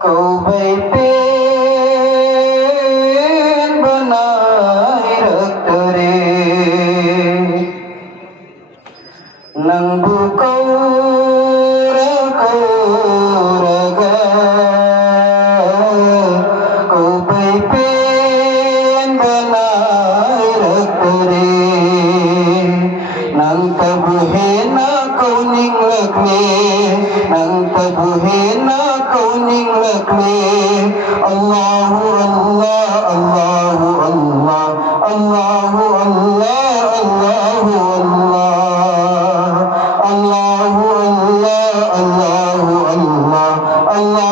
cầu bay bên benai raktare nang bukau raga cầu bay bên benai raktare nang tabuhena kau ning lakne nang tabuhena kau ning lakne Allahu Allah Allahu Allah Allahu Allah Allahu Allah Allahu Allah Allahu Allah Allah